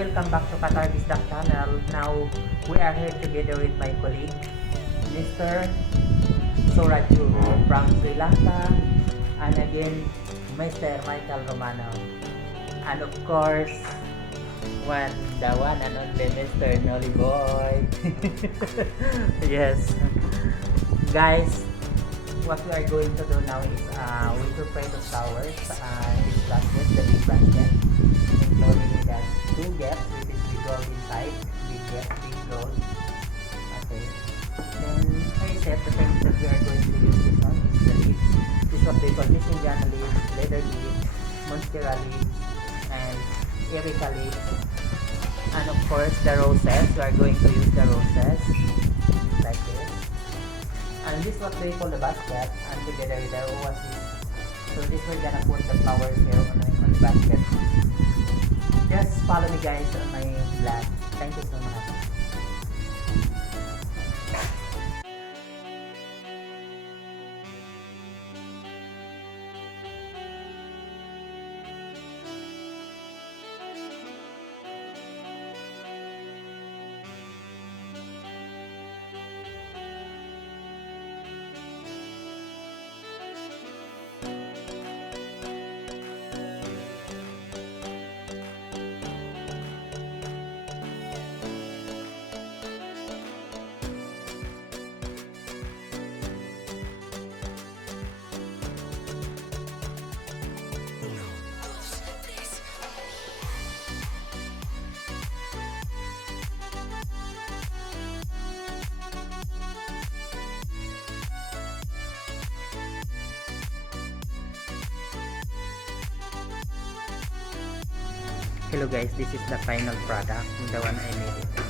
welcome back to Qatar Bizdak channel. Now, we are here together with my colleague, Mr. Suraju from Sri Lanka, and again, Mr. Michael Romano. And of course, the one and only Mr. Nolly Boy. Yes. Guys, what we are going to do now is we prepare the flowers and this basket, the big basket, including that two gaps which is big gold inside, big gap, big gold. Okay. Then I said the things that we are going to use this one is the leaves. This is what they call Missingana leaves, leather leaves, monstera leaves, and erica leaves. And of course the roses, we are going to use the roses like this. And this is what they call the basket, and together with the oasis. So this we're gonna put the flowers here on the basket. Just follow me guys on my vlog. Thank you so much. Hello guys, this is the final product, the one I made it.